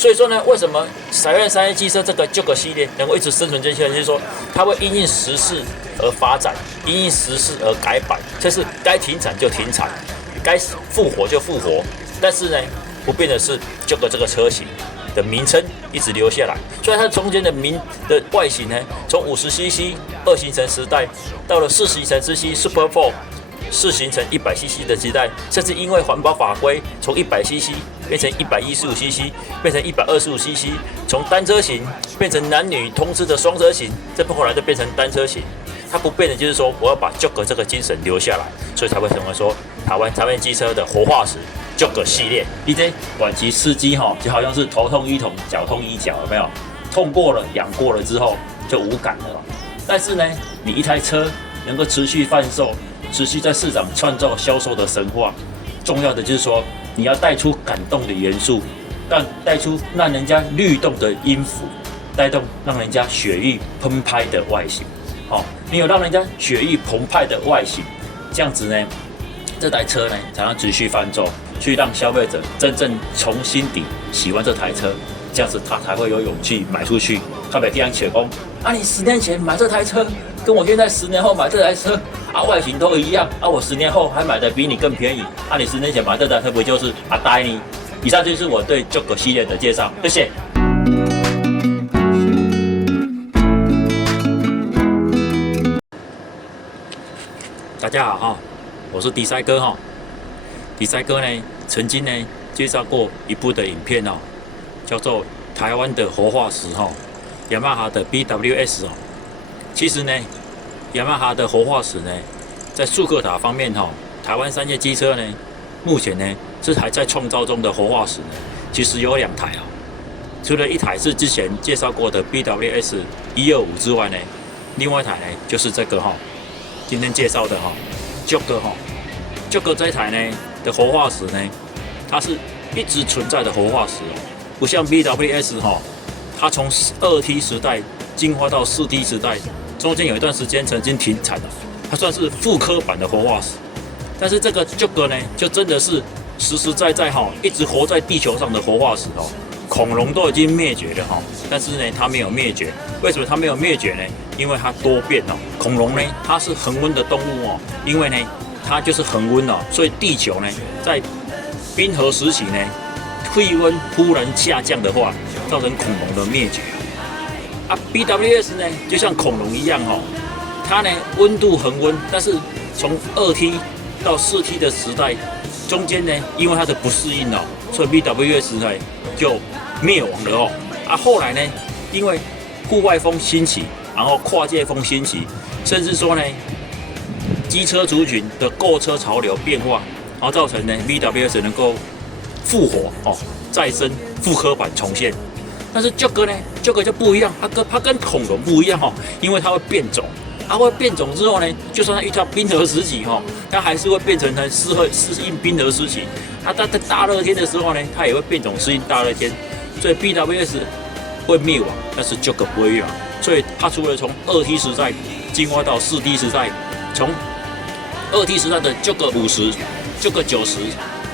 所以说呢，为什么凯越商业机车这个Jog系列能够一直生存下去，就是说它会因应时事而发展，因应时事而改版，就是该停产就停产，该复活就复活。但是呢，不变的是Jog这个车型的名称一直留下来，所以它中间的外形呢，从50cc 2行程时代，到了4行程 CC Super 4。4行程 100cc 的时代，甚至因为环保法规，从 100cc 变成 115cc， 变成 125cc， 从单车型变成男女通吃的双车型，这后来就变成单车型。它不变的就是说，我要把 Jog 这个精神留下来，所以才会成为说台湾机车的活化石 Jog 系列。你这短期司机就好像是头痛医头，脚痛医脚，有没有？痛过了、痒过了之后就无感了。但是呢，你一台车能够持续贩售。持续在市场创造销售的神话，重要的就是说，你要带出感动的元素，带出让人家律动的音符，带动让人家血液澎湃的外形。你有让人家血液澎湃的外形，这样子呢，这台车呢才能持续贩售，去让消费者真正从心底喜欢这台车，这样子他才会有勇气买出去。他别这样扯讲，你10年前买这台车，跟我现在10年后买这台车。外形都一样我10年后还买的比你更便宜你10年前买这台车不就是呆你？以上就是我对Jog系列的介绍，谢谢。大家好我是迪赛哥迪赛哥呢曾经呢介绍过一部的影片叫做台湾的活化石雅马哈的 BWS 其实呢。雅马哈的活化石呢，在速克达方面台湾商业机车呢，目前呢是还在创造中的活化石呢，其实有2台除了一台是之前介绍过的 BWS 125之外呢，另外一台呢就是这个今天介绍的Jog 这一台呢的活化石呢，它是一直存在的活化石不像 BWS 它从2T 时代进化到4T 时代。中间有一段时间曾经停产了，它算是复刻版的活化石。但是这个Jog呢，就真的是实实在在一直活在地球上的活化石恐龙都已经灭绝了但是呢它没有灭绝。为什么它没有灭绝呢？因为它多变恐龙呢它是恒温的动物因为呢它就是恒温所以地球呢在冰河时期呢气温突然下降的话，造成恐龙的灭绝。BWS 呢，就像恐龙一样它呢温度恒温，但是从2T 到4T 的时代中间呢，因为它的不适应所以 BWS 呢就灭亡了后来呢，因为户外风兴起，然后跨界风兴起，甚至说呢，机车族群的购车潮流变化，然后造成呢 BWS 能够复活再生复刻版重现。但是Jog呢 ，Jog 就不一样，它跟恐龙不一样因为它会变种，它会变种之后呢，就算它遇到冰河时期它还是会变成很适应冰河时期。它在大热天的时候呢，它也会变种适应大热天。所以 BWS 会灭亡，但是Jog不会灭亡。所以它除了从2T 时代进化到4T 时代，从2T 时代的Jog 50、Jog 90，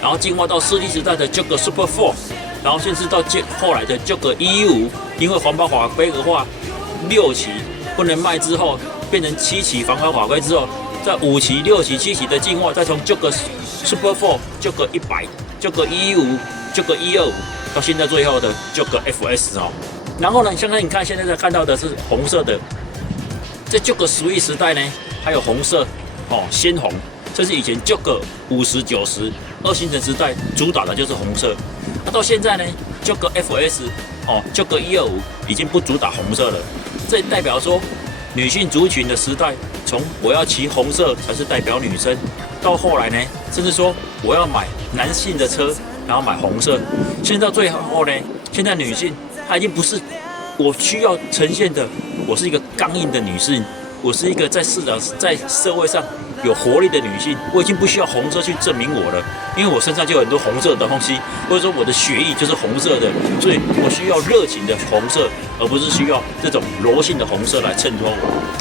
然后进化到4T 时代的Jog Super 4。然后甚至到后来的Jog 115，因为环保法规的话，6期不能卖之后，变成7期环保法规之后，在5期、6期、7期的进化，再从Jog Super 4、Jog 100、Jog 115、Jog 125，到现在最后的Jog FS 然后呢，你看现在看到的是红色的，在Jog Switch 时代呢，还有红色鲜红，这是以前Jog 50、90、2行程时代主打的就是红色。到现在呢，Jog FS、Jog 125已经不主打红色了。这代表说，女性族群的时代，从我要骑红色才是代表女生，到后来呢，甚至说我要买男性的车，然后买红色。现在到最后呢，现在女性她已经不是我需要呈现的，我是一个刚硬的女性，我是一个在社会上有活力的女性，我已经不需要红色去证明我了，因为我身上就有很多红色的东西，或者说我的血液就是红色的，所以我需要热情的红色，而不是需要这种柔性的红色来衬托我。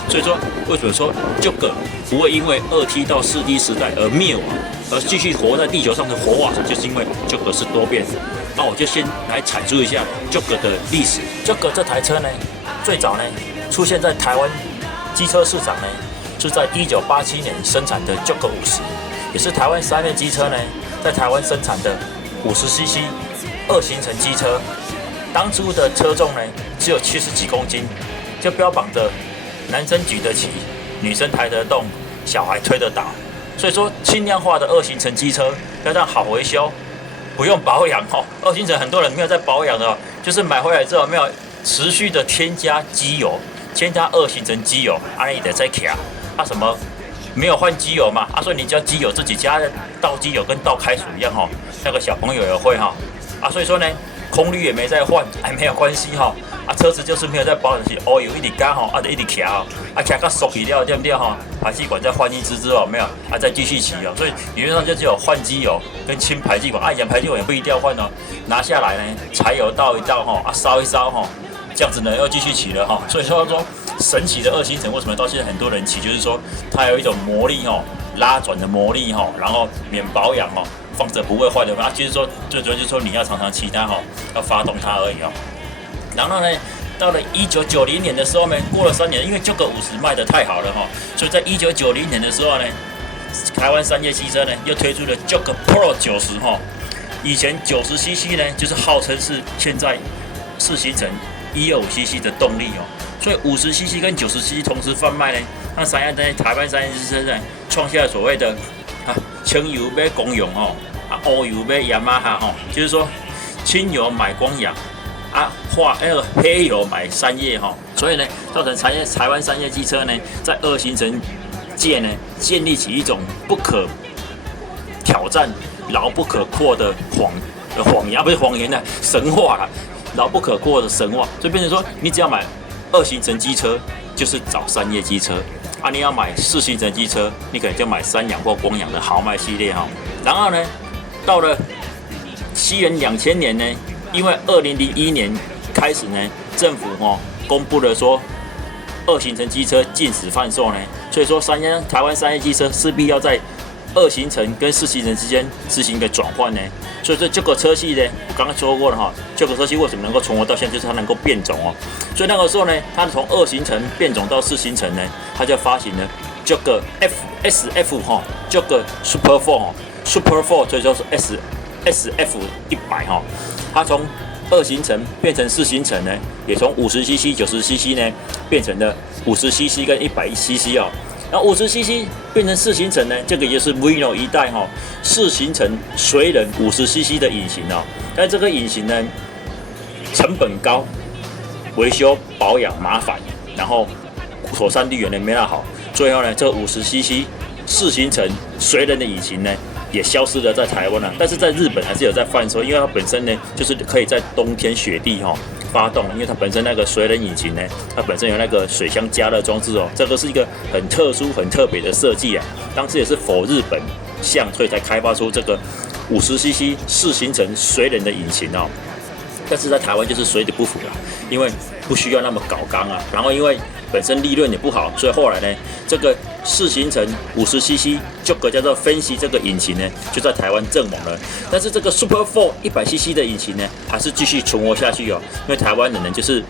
所以说，为什么说Jog不会因为2T 到4T 时代而灭亡，而继续活在地球上的活化石，就是因为Jog是多变。那我就先来阐述一下 Jog 的历史。Jog 这台车呢，最早呢出现在台湾机车市场呢，是在1987年生产的 Jog 50，也是台湾商业机车呢在台湾生产的50cc 2行程机车。当初的车重呢只有70几公斤，就标榜着男生举得起，女生抬得动，小孩推得倒。所以说轻量化的2行程机车要让好维修，不用保养哦。2行程很多人没有在保养的哦，就是买回来之后没有持续的添加机油，添加2行程机油，你得再卡。什么没有换机油嘛？所以你叫机油自己加倒机油跟倒开水一样哈。那个小朋友也会哈。所以说呢，空滤也没再换，没有关系哈。车子就是没有在保养是油一直加哈，就一直卡哦，卡到熟起了对不对哈？排气管再换一支之后没有，再继续骑哦。所以理论上就只有换机油跟清排气管，盐排气管也不一定要换哦。拿下来呢，柴油倒一倒哈，烧一烧哈，这样子呢又继续骑了哈。所以说神奇的2行程为什么到现在很多人骑，就是说它有一种魔力哈，拉转的魔力哈，然后免保养哦。放着不会坏的，就是说最主要就是说你要常常骑它哈，要发动它而已哦。然后呢，到了1990年的时候呢，过了3年，因为 Jog 50卖得太好了哈，所以在1990年的时候呢，台湾商业汽车呢又推出了 Jog Pro 90哈。以前90cc 呢就是号称是现在4行程125cc 的动力哦，所以50cc跟90cc同时贩卖呢，让台湾商业汽车呢创下了所谓的轻油买公用吼，乌油买雅马哈吼，就是说轻油买光阳，黑油买山叶哈，所以呢，造成台湾商业机车呢，在2行程界呢，建立起一种不可挑战、牢不可破的谎言，不是谎言的神话啦，牢不可破的神话，所以变成说，你只要买2行程机车，就是找商业机车。你要买4行程机车，你可能就买三阳或光阳的豪迈系列哈。然后呢，到了西元2000年呢，因为2001年开始呢，政府公布了说2行程机车禁止贩售呢，所以说台湾商业机车势必要在2行程跟4行程之间执行一个转换呢。所以这个车系呢，我刚刚说过了哈，这个车系为什么能够存活到现在，就是它能够变种哦。所以那个时候呢，它从2行程变种到4行程呢，它就发行了这个 SF 哈，这个 Super 4哈 ，Super 4，所以说是 SF 100哈。它从2行程变成4行程呢，也从50cc、90cc 呢变成了50cc 跟100cc哦。然后50cc 变成4行程呢，这个也就是 Vino 一代哈，4行程随人50cc 的引擎哦。但这个引擎呢，成本高，维修保养麻烦，然后妥善率也没那好。最后呢，这50cc 4行程随人的引擎呢，也消失了在台湾了。但是在日本还是有在贩售，因为它本身呢，就是可以在冬天雪地发动，因为它本身那个随人引擎呢，它本身有那个水箱加热装置哦，这个是一个很特殊、很特别的设计啊。当时也是否日本向，所以才开发出这个50cc 4行程随人的引擎哦。但是在台湾就是水土不服啦，因为不需要那么搞刚啊，然后因为本身利润也不好，所以后来呢，这个4行程50cc 这个叫做分析这个引擎呢，就在台湾阵亡了。但是这个 Super 4 100cc 的引擎呢，还是继续存活下去哦。因为台湾的人就是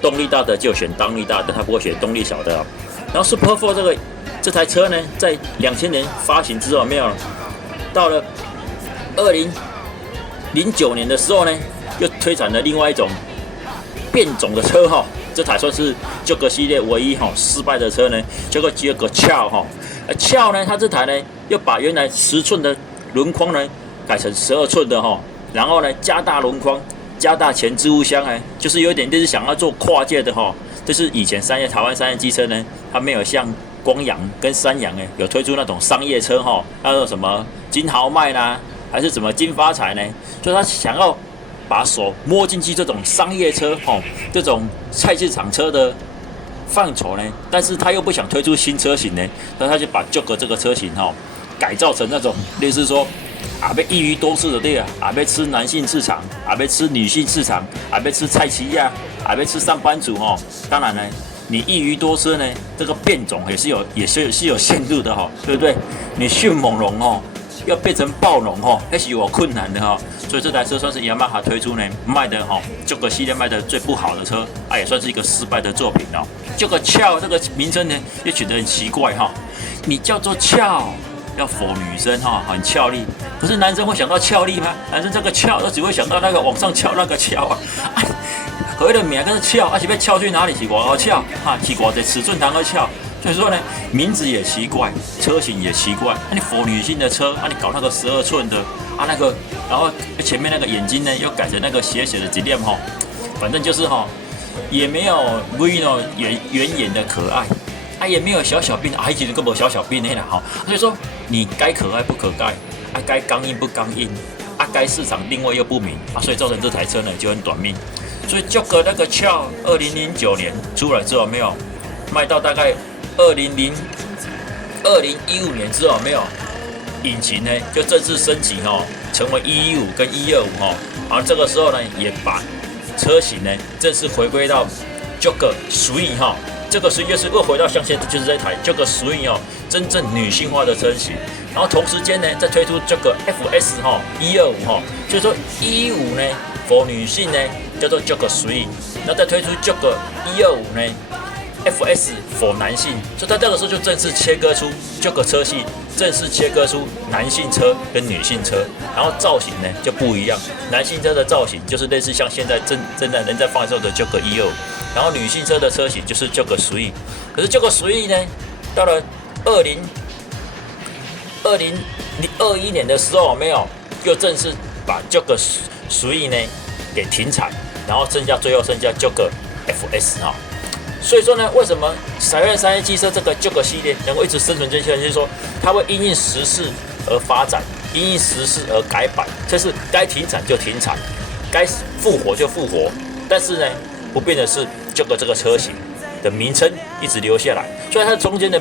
动力大的就选动力大的，他不会选动力小的哦。然后 Super 4这台车呢，在2000年发行之后没有，到了2009年的时候呢，又推产了另外一种变种的车哈。这台算是这个系列唯一失败的车呢，这个Chiao 哈，Chiao 呢，它这台呢又把原来10寸的轮框呢改成12寸的哈，然后呢加大轮框，加大前置物箱就是有点就是想要做跨界的哈，就是以前台湾商业机车呢，它没有像光阳跟三阳有推出那种商业车哈，那种什么金豪迈啦，还是什么金发财呢，所以他想要把手摸进去这种商业车这种菜市场车的范畴呢，但是他又不想推出新车型呢，所以他就把 Jog 这个车型改造成那种类似说被一鱼多吃的对啊，被吃男性市场，被吃女性市场，被吃菜市呀，被吃上班族当然呢，你一鱼多吃呢，这个变种也是有限度的对不对？你迅猛龙要变成暴龙哈，还是有困难的哈。所以这台车算是雅马哈推出呢卖的哈，Jog系列卖的最不好的车，也算是一个失败的作品哦。Jog Chill 这个名称呢，也取得很奇怪哈，你叫做俏，要否女生哈，很俏丽，可是男生会想到俏丽吗？男生这个俏，都只会想到那个往上翘那个翘啊。何谓的名跟是翘，是要翘去哪里？是多少翘？是多少尺寸堂而翘？所以说呢，名字也奇怪，车型也奇怪。你否女性的车，你搞那个12寸的那个，然后前面那个眼睛呢又改成那个斜斜的一点哈，反正就是也没有圆圆的可爱，也没有小小兵，其实根本小小兵那啦所以说你该可爱不可爱，该刚硬不刚硬，该市场定位又不明所以造成这台车呢就很短命。所以Jog那个Chill2009年出来之后没有卖到大概2015年之后没有，引擎呢就正式升级成为115跟125而这个时候呢也把车型呢正式回归到Jog Swing这个Swing就是又回到像现在就是这台Jog Swing真正女性化的车型，然后同时间呢再推出Jog FS 125所以说115呢for女性呢叫做Jog Swing，那再推出Jog 125呢FS for 男性，所以它这个时候就正式切割出Jog车系，正式切割出男性车跟女性车，然后造型呢就不一样。男性车的造型就是类似像现在正在人在贩售的Jog 125，然后女性车的车型就是 Jog Swing。可是Jog Swing呢，到了2021年的时候，没有又正式把Jog Swing呢给停产，然后最后剩下Jog FS所以说呢，为什么凯越商业机车这个Jog系列能够一直生存下去？就是说，它会因应时事而发展，因应时事而改版，就是该停产就停产，该复活就复活。但是呢，不变的是Jog这个车型的名称一直留下来，所以它中间的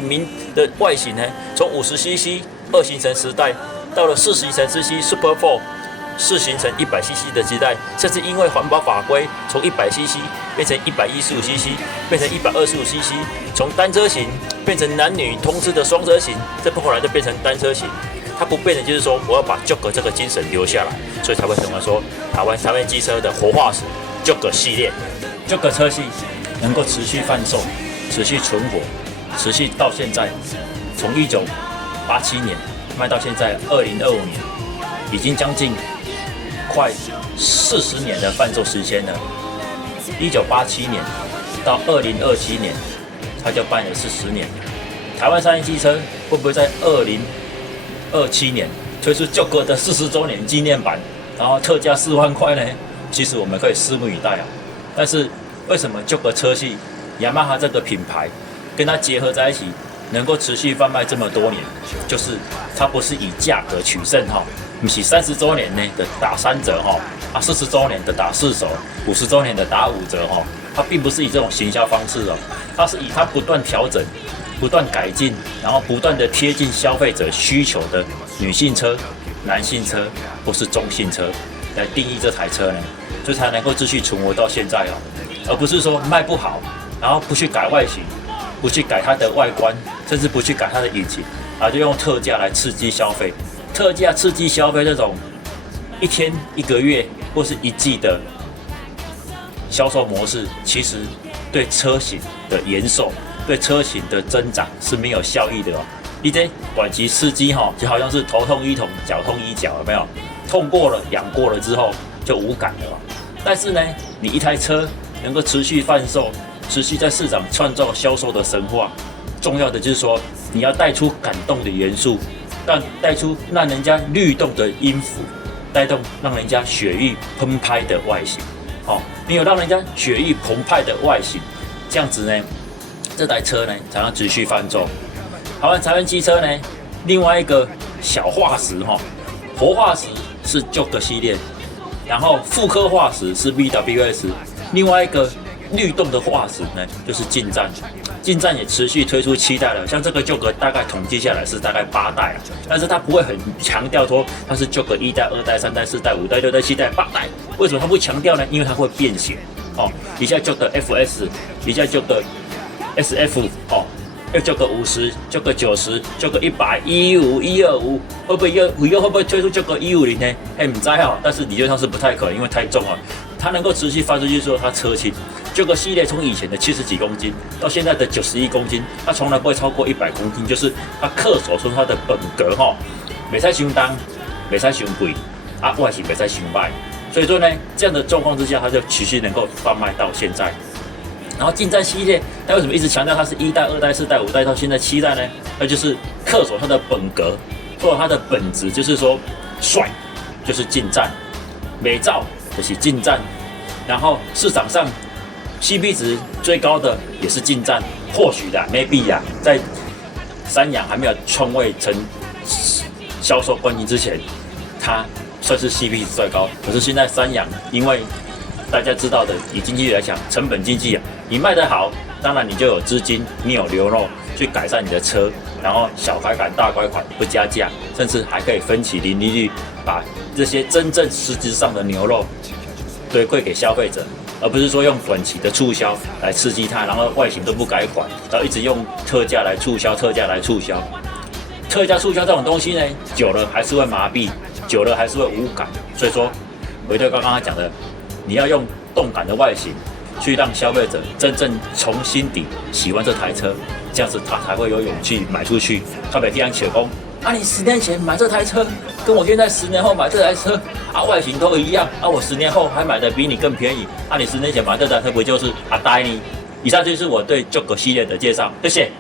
外形呢，从50cc 2行程时代到了4行程 cc Super 4。4行程 100cc 的时代，甚至因为环保法规，从 100cc 变成 115cc， 变成 125cc， 从单车型变成男女通吃的双车型，这后来就变成单车型。它不变的就是说，我要把 Jog 这个精神留下来，所以才会成为说台湾机车的活化石 Jog 系列。Jog 车系能够持续贩售、持续存活、持续到现在，从1987年卖到现在2025年，已经将近快40年的贩售时间了。1987年到2027年，它就办了40年。台湾商业机车会不会在2027年推出Jog的40周年纪念版，然后特价4万块呢？其实我们可以拭目以待但是为什么Jog车系雅马哈这个品牌跟它结合在一起，能够持续贩卖这么多年，就是它不是以价格取胜不是30周年呢的打3折40周年的打4折，50周年的打5折它并不是以这种行销方式它是以它不断调整、不断改进，然后不断的贴近消费者需求的女性车、男性车或是中性车来定义这台车呢，所以才能够继续存活到现在而不是说卖不好，然后不去改外形，不去改它的外观，甚至不去改它的引擎就用特价来刺激消费。特价刺激消费这种1天、1个月或是1季的销售模式，其实对车型的延寿、对车型的增长是没有效益的你这短期刺激就好像是头痛医头，脚痛医脚，有没有？痛过了、痒过了之后就无感了但是呢，你一台车能够持续贩售、持续在市场创造销售的神话，重要的就是说你要带出感动的元素。带出让人家律动的音符，让人家血液澎湃的外形。你有让人家血液澎湃的外形，这样子呢，这台车呢才能持续贩售。台湾机车呢，另外一个小化石活化石是Jog系列，然后复刻化石是 VWS， 另外一个律动的化石呢就是进站也持续推出7代了，像这个Jog大概统计下来是大概8代但是它不会很强调说它是Jog1代、2代、3代、4代、5代、6代、7代、8代，为什么它不强调呢？因为它会变形一下Jog FS， 一下Jog SF 又就个50，就个90，就个100、115、125，会不会以后会不会推出就个150呢？不知道，但是理论上是不太可能，因为太重了。它能够持续发出去之后，它车轻。这个系列从以前的70几公斤到现在的91公斤，它从来不会超过100公斤，就是它恪守出它的本格哈，袂使伤重，袂使伤贵，外形袂使伤歹。所以说呢，这样的状况之下，它就持续能够贩卖到现在。然后近战系列，它为什么一直强调它是1代、2代、4代、5代到现在7代呢？那就是恪守它的本格，或者它的本质，就是说帅就是近战，美照就是近战，然后市场上 CP 值最高的也是近战，或许的 maybe 啊，在三洋还没有创位成销售冠军之前，它算是 CP 值最高。可是现在三洋，因为大家知道的，以经济来讲，成本经济啊，你卖得好，当然你就有资金，你有流肉去改善你的车，然后小改款、大改款不加价，甚至还可以分期零利率，把这些真正实质上的牛肉回馈给消费者。而不是说用短期的促销来刺激它，然后外形都不改款，然后一直用特价来促销，特价来促销。特价促销这种东西呢，久了还是会麻痹，久了还是会无感。所以说，回到刚刚讲的，你要用动感的外形去让消费者真正从心底喜欢这台车，这样子他才会有勇气买出去。他别这样扯工。你10年前买这台车，跟我现在10年后买这台车外形都一样我10年后还买的比你更便宜你10年前买这台车不就是呆你？以上就是我对 Jogger 系列的介绍，谢谢。